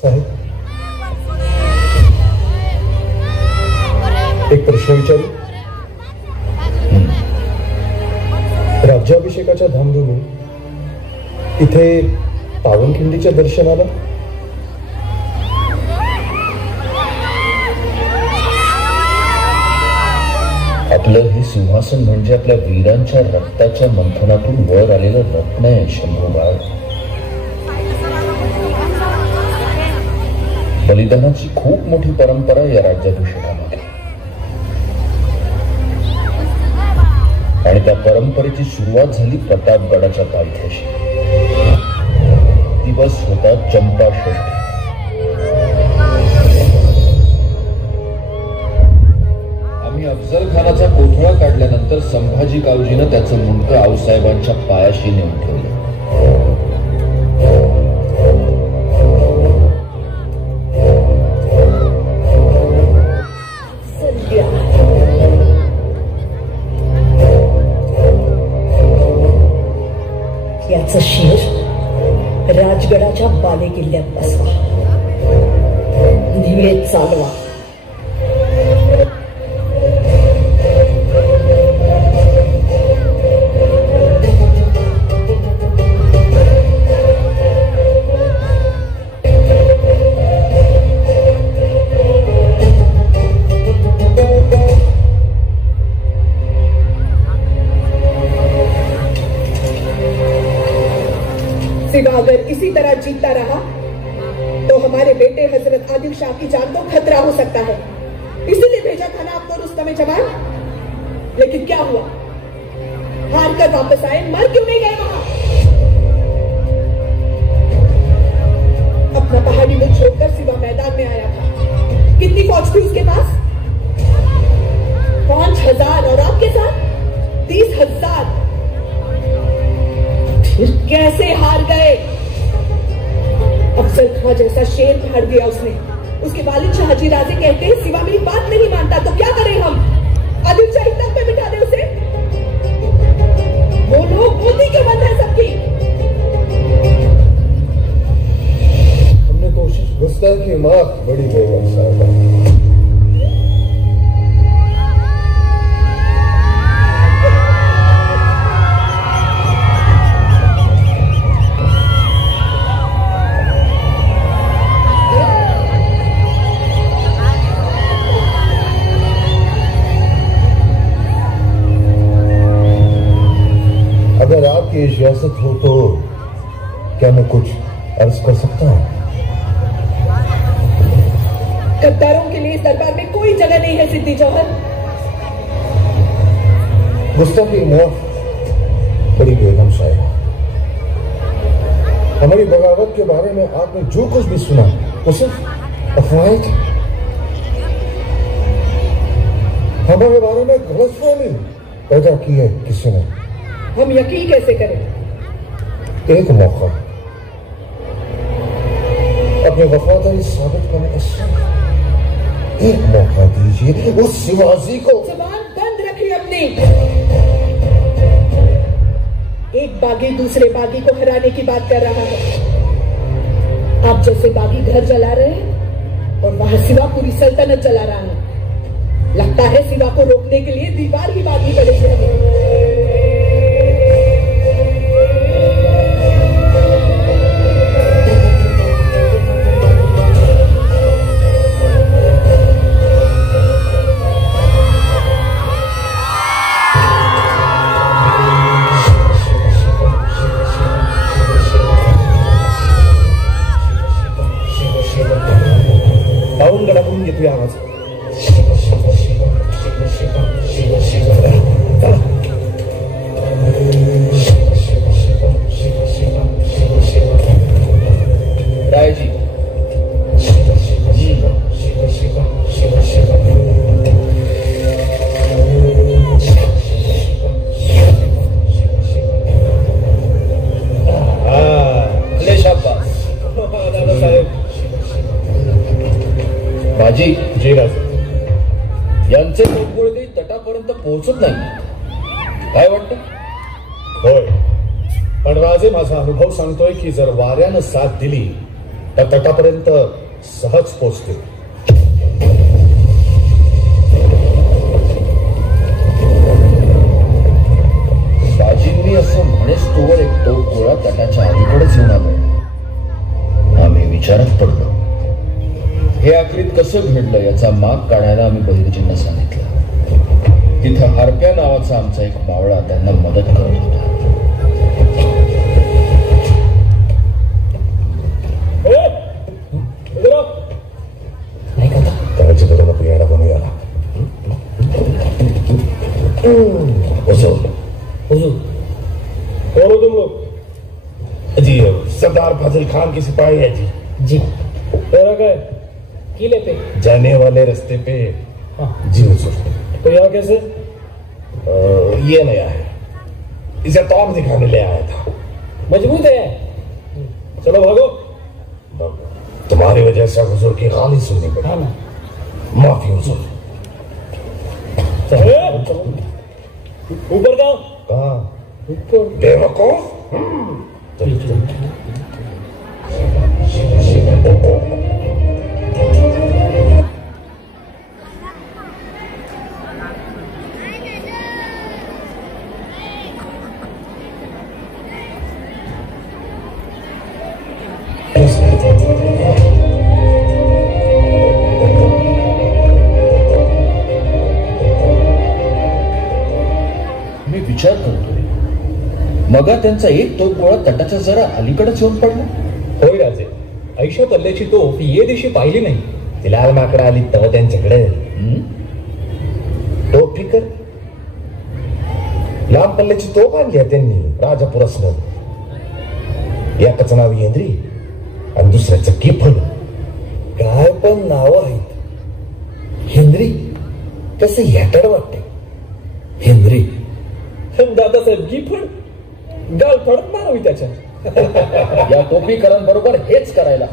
साहेब, एक प्रश्न विचारू? राज्याभिषेकाच्या धामधुमीत इथे पावनखिंडीच्या दर्शनाला आपलं हे सिंहासन म्हणजे आपल्या वीरांच्या रक्ताच्या मंथनातून वर आलेलं रत्न आहे शंभूबाळ. बलिदानाची खूप मोठी परंपरा या राज्याभिषेकामध्ये आणि त्या परंपरेची सुरुवात झाली प्रतापगडाच्या पायथ्याशी. दिवस होता चंपा षष्ठी. आम्ही अफजल खानाचा कोथळा काढल्यानंतर संभाजी कावजीनं त्याचं मुंडकं आऊसाहेबांच्या पायाशी नेऊन ठेवलं. याचं शिर राजगडाच्या बालेकिल्ल्यात बसवा, दिवे चालवा. सिवा अगर इसी तरह जीतता रहा तो हमारे बेटे हजरत आदिल शाह की जान को खतरा हो सकता है. इसीलिए भेजा था ना आपको रुस्तमे जवान. लेकिन क्या हुआ? हार कर वापस आए, मर क्यों नहीं गए वहां? अपना पहाड़ी मुल्क छोड़कर सिवा मैदान में आया था. कितनी फौज थी उसके पास? 5,000 और आपके साथ 30,000. फिर कैसे हार गए? अफजल खां जैसा शेर फाड़ दिया उसने. उसके वालिद शाहजी राजे कहते हैं सिवा मेरी बात नहीं मानता, तो क्या करें हम? आदिल शाही तक पे बिठा दे उसे. वो लोग मोदी के बंद है सबकी. हमने कोशिश गुस्ताखी माफ बड़ी बेगम साहब. अगर आपकी इजाजत हो तो क्या मैं कुछ अर्ज कर सकता हूं? गद्दारों के लिए इस दरबार में कोई जगह नहीं है सिद्दी जौहर. गुस्ताखी माफ बड़ी बेगम साहिबा. हमारी बगावत के बारे में आपने जो कुछ भी सुना वो सिर्फ अफवाहें थी. हमारे बारे में गलतफहमी पैदा की है किसी ने. हम यकीन कैसे करें? एक मौका अपनी वफादारी साबित करने का सिर्फ एक मौका दीजिए उस शिवाजी को. जुबान बंद रखिए अपनी. एक बागी दूसरे बागी को हराने की बात कर रहा है. आप जैसे बागी घर जला रहे हैं और वहां सिवा पूरी सल्तनत जला रहा है. लगता है सिवा को रोकने के लिए दीवार ही बांधनी पड़ेगी हमें. पावनगडाकडून येतोय आवाज. रायजी बाजी जी राज. यांचे पोटगोळे तटापर्यंत पोहोचत नाही. काय वाटतं? होय, पण राजे माझा अनुभव सांगतोय की जर वाऱ्यानं साथ दिली त्या तटापर्यंत सहज पोचतील. बाजींनी असं म्हणेच तोवर एक तोफ गोळा तटाच्या अलीकडेच येऊन आला. आम्ही विचारात पडलो. हे आखरीत कसं घडलं याचा माग काढायला आम्ही बहिर्जींना सांगितलं. तिथं हारप्या नावाचा आमचा एक मावळा त्यांना मदत करत होता. त्याची बरोबर नको यायला बनवूया. कौन हो तुम लोग? जी सरदार फाजिल खान के सिपाही है जी. जी. तेरा क्या है? किले पे जाने वाले रास्ते पे. हाँ. जी हुजूर. तो यहाँ कैसे? ये नया है, इसे तौर दिखाने ले आया था. मजबूत है. चलो भागो. तुम्हारी वजह से हुजूर की गाली सुननी पड़ी. हाँ ना. माफी हुजूर. चलो. ऊपर जाओ. कहाँ? ऊपर. बेवकूफ. मी विचार करतोय, मगा त्यांचा एक तोफ गोळा तटाच्या जरा अलीकडेच येऊन पडला. होय राजे, ऐशा पल्ल्याची तोफ ये दिवशी पाहिली नाही. ती लाल माकडं आली तेव्हा त्यांच्याकडे तोफ फिकर लांब पल्ल्याची तोफ आणली आहे त्यांनी राजापुरसनं. एकाचं नाव हेंद्री आणि दुसऱ्याचं किफण. काय पण नाव आहेत. हेंद्री कसं याटड वाटते. हेंद्री दादासाहेब गिफण गाल फडत मारावी त्याच्या. या टोपीकरांबरोबर हेच करायला.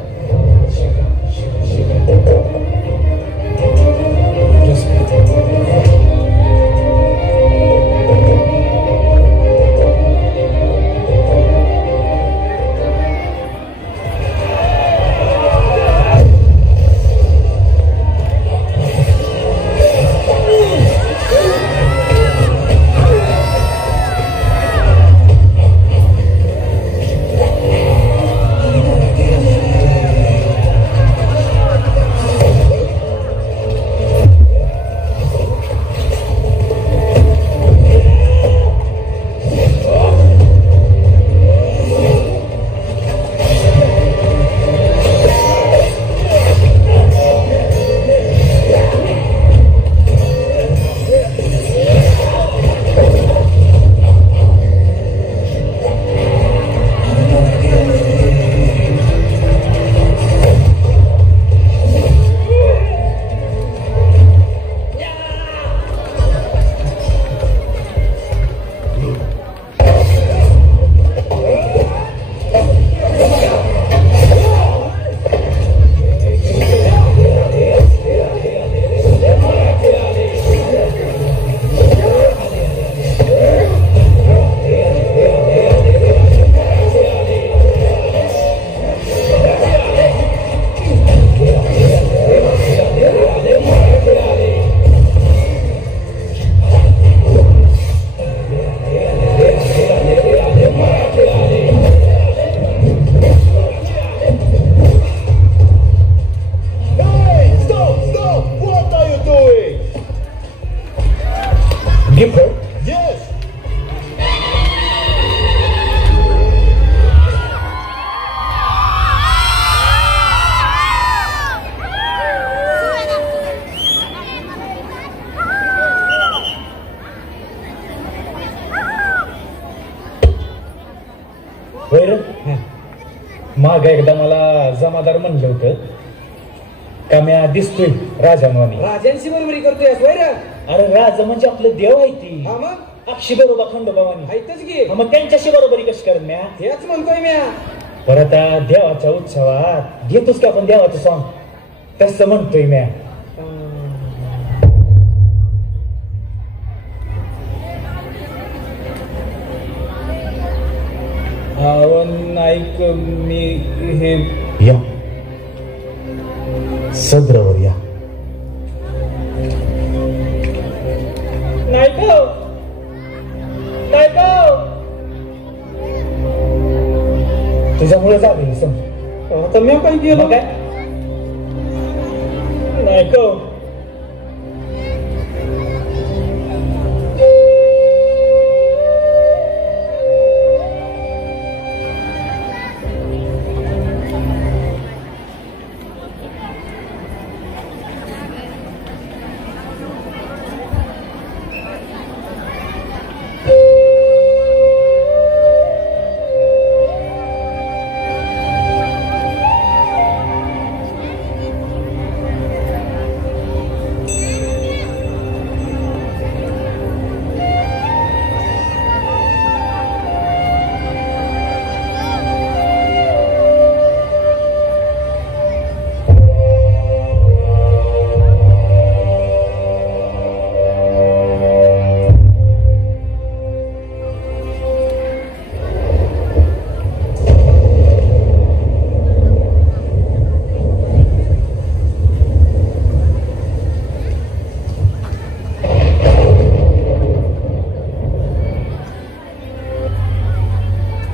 माग एकदा मला जमादार म्हणलं होतं का म्या दिसतोय राजांवानी. राजांशी बरोबरी करतोय वैर. अरे राजा म्हणजे आपलं देव आहे ती. हा मग अक्षी बरोबर खंडोबावानी ऐकतच घे. मग त्यांच्याशी बरोबरी कशी कर म्या. हेच म्हणतोय म्या. परत देवाच्या उत्सवात घेतोस का आपण देवाचं सॉंग तसं म्हणतोय म्या. ऐक मी हे या सद्रवर या. तुझ्यामुळे झाले सम. आता मी काही केलं काय नाही को.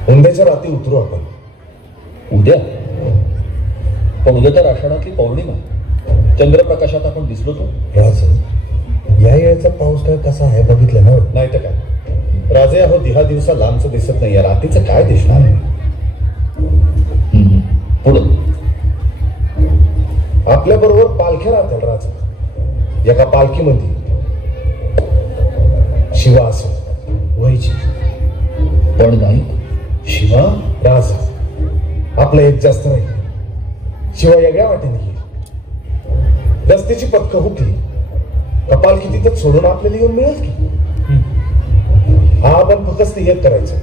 उंद्याच्या रात्री उतरू आपण. उद्या? पण उद्या तर आषाढातली पौर्णिमा. चंद्रप्रकाशात आपण दिसलो तो. राज, या याचा पाऊस काय कसा आहे बघितलं ना. नाही तर काय. राजे अहो 10 दिवसा लांबच दिसत नाही. रात्रीचं काय दिसणार आहे. पुढं आपल्या बरोबर पालख्या राहतील राज. एका पालखीमध्ये शिवा असं व्हायची. पण नाही शिवा. राज, आपलं एक जास्त नाही. शिवा वेगळ्या वाटेने येईल. रस्त्याची पथकं हुकली का पालखी तिथं सोडून आपल्याला येऊन मिळेल की. हा आपण फक्त हे करायचं.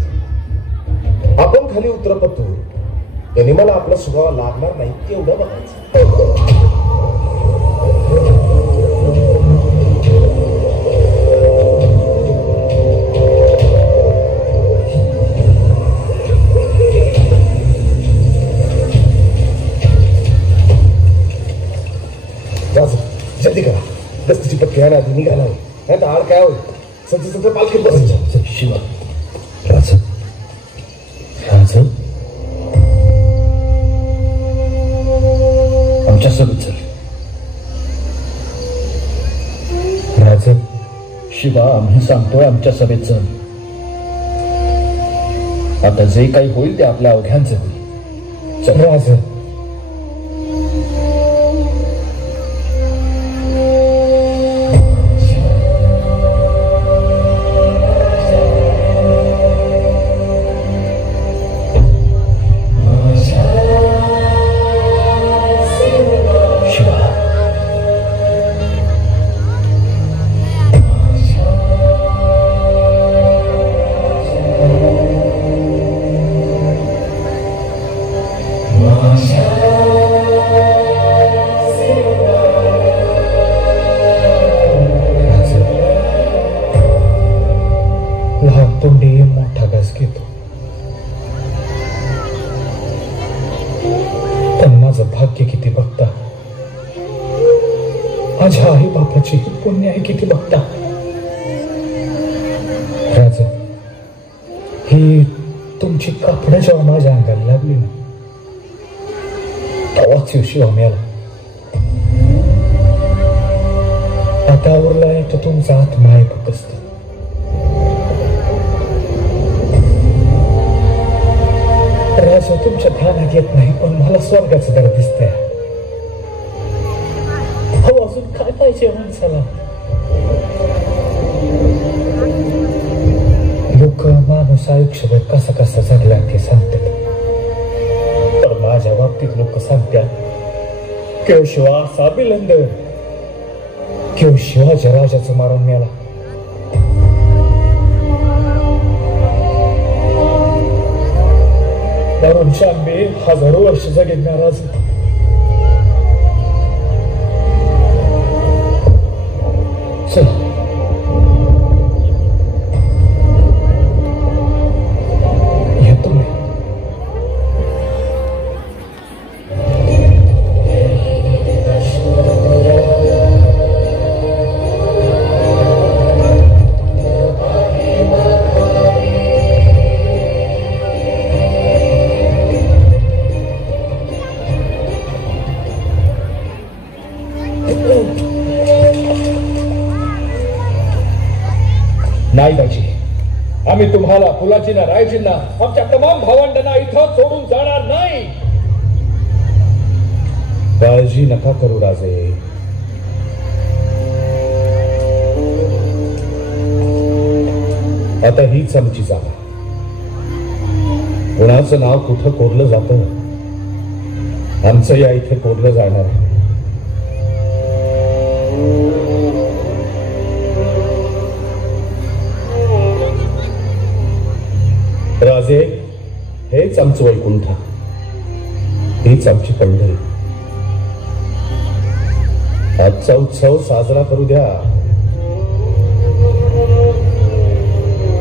आपण खाली उतरपतो त्यांनी मला आपला स्वभाव लागणार नाही तेवढं बघायचं. जल्दी करा. रस्त्याची पत्ती आधी निघाला नाही तर आड काय होईल. सध्या पालखीत बसायचं. शिवा. राज, राज आमच्या सोबत चल. राज, शिवा आम्ही सांगतोय आमच्या सभेत चल. आता जे काही होईल ते आपल्या अवघ्यांचं होईल. चल. राज, मोठा घास घेतो. पण माझं भाग्य किती बघता. माझ्या आई बापाची पुण्य आहे किती बघता. राज, ही तुमची कापडं जेव्हा माझ्या अंगाला लागली ना तेव्हाच शिवा मिळाला. आता उरलाय तर तुमचा आत्मा आहे फक्त. राज, तुमच्या ध्यानात येत नाही पण मला स्वर्गाचं दर दिसतंय. हो, अजून काय पाहिजे माणसाला. लोक माणूस आयुष्यभर कसा कसा जगला ते सांगतात. पण माझ्या बाबतीत लोक सांगतात केव शिवा असा बिलंदर, केव शिवाच्या राजाचं मारून मिळाला. दारून शांबे 1000 वर्ष जगेल नाराज. चला, येतो मी. नाही दाजी, आम्ही तुम्हाला फुलाजींना रायजींना आमच्या तमाम भावंडांना इथं सोडून जाणार नाही. काळजी नका करू राजे. आता हीच आमची जागा. कुणाचं नाव कुठं कोरलं जातं, आमचं या इथे कोरलं जाणार. राजे, हेच आमचं वैकुंठ, हीच आमची पंढरी. आजचा उत्सव साजरा करू द्या.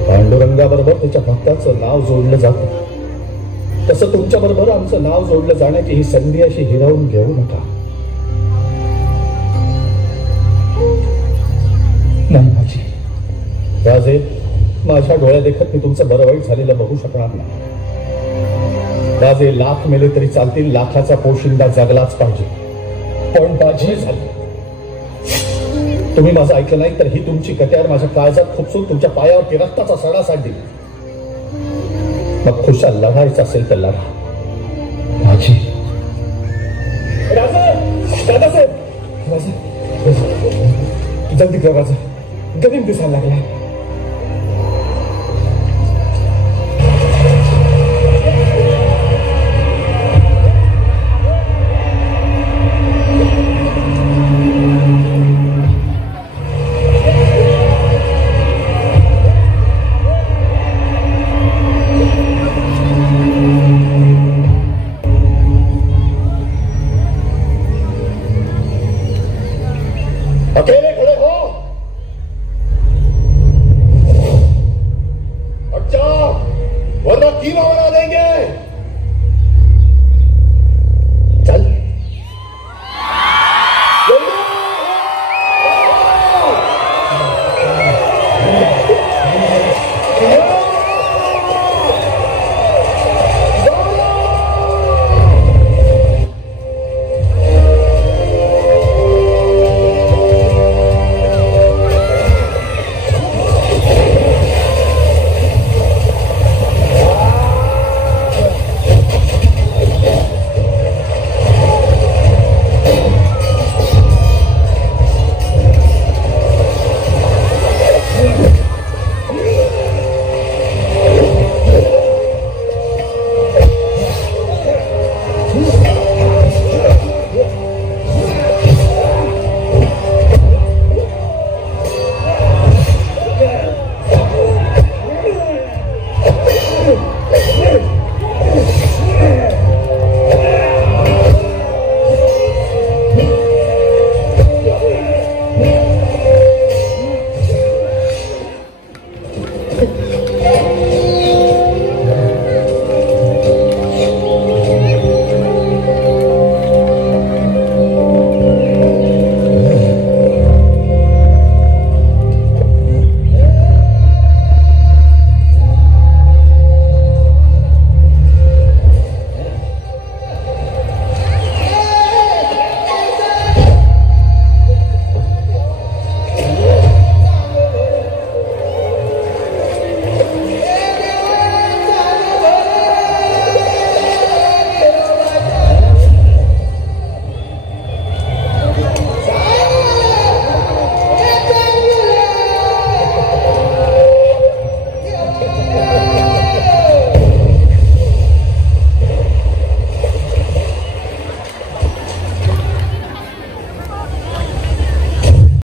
पांडुरंगाबरोबर त्याच्या भक्ताचं नाव जोडलं जातं, तसं तुमच्या बरोबर आमचं नाव जोडलं जाण्याची ही संधी अशी हिरावून घेऊ नका. नाही माझी राजे, माझ्या डोळ्या देखत मी तुमचं बरं वाईट झालेलं बघू शकणार नाही. राजे, लाख मेले तरी चालतील, लाखाचा पोशिंदा जगलाच पाहिजे. पण बाजी झाली. तुम्ही माझं ऐकलं नाही तर ही तुमची कट्यार माझ्या काळजात खुपसून तुमच्या पायावरती रक्ताचा सडा सांडली. मग खुशाल लढायचं असेल तर लढा. माझी राजा, दादासाहेब, जल्दी कर राजा, गरीब दिसायला लागला. अकेले खड़े हो, हट जाओ वरना कीमा बना देंगे.